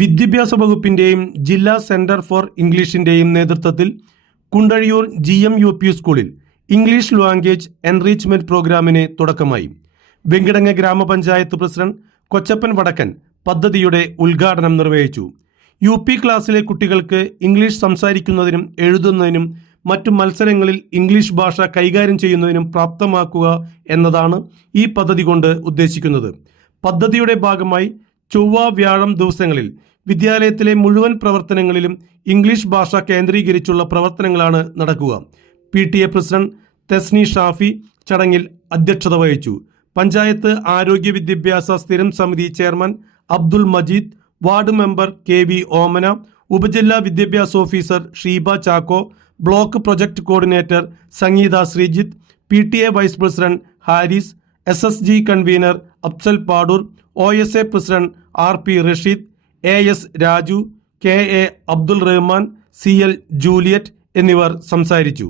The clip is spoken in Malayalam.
വിദ്യാഭ്യാസ വകുപ്പിന്റെയും ജില്ലാ സെന്റർ ഫോർ ഇംഗ്ലീഷിന്റെയും നേതൃത്വത്തിൽ Kundazhiyoor G M U P സ്കൂളിൽ ഇംഗ്ലീഷ് ലാംഗ്വേജ് എൻറിച്ച്മെന്റ് പ്രോഗ്രാമിന് തുടക്കമായി. വെങ്കിടങ്ങ ഗ്രാമപഞ്ചായത്ത് പ്രസിഡന്റ് കൊച്ചപ്പൻ വടക്കൻ പദ്ധതിയുടെ ഉദ്ഘാടനം നിർവഹിച്ചു. യു പി ക്ലാസ്സിലെ കുട്ടികൾക്ക് ഇംഗ്ലീഷ് സംസാരിക്കുന്നതിനും എഴുതുന്നതിനും മറ്റു മത്സരങ്ങളിൽ ഇംഗ്ലീഷ് ഭാഷ കൈകാര്യം ചെയ്യുന്നതിനും പ്രാപ്തമാക്കുക എന്നതാണ് ഈ പദ്ധതി കൊണ്ട് ഉദ്ദേശിക്കുന്നത്. പദ്ധതിയുടെ ഭാഗമായി ചൊവ്വ വ്യാഴം ദിവസങ്ങളിൽ വിദ്യാലയത്തിലെ മുഴുവൻ പ്രവർത്തനങ്ങളിലും ഇംഗ്ലീഷ് ഭാഷ കേന്ദ്രീകരിച്ചുള്ള പ്രവർത്തനങ്ങളാണ് നടക്കുക. P T A president Thesni Shafi ചടങ്ങിൽ അധ്യക്ഷത വഹിച്ചു. പഞ്ചായത്ത് ആരോഗ്യ വിദ്യാഭ്യാസ സ്ഥിരം സമിതി chairman Abdul Majeed ward member K V Omana ഉപജില്ലാ വിദ്യാഭ്യാസ officer Sheeba Chacko block project coordinator Sangeetha Sreejith P T A vice president Haris S S G convener Afsal Padoor O S A president R P Rasheed A S Raju K A Abdul Rahman C L Juliet എന്നിവർ സംസാരിച്ചു.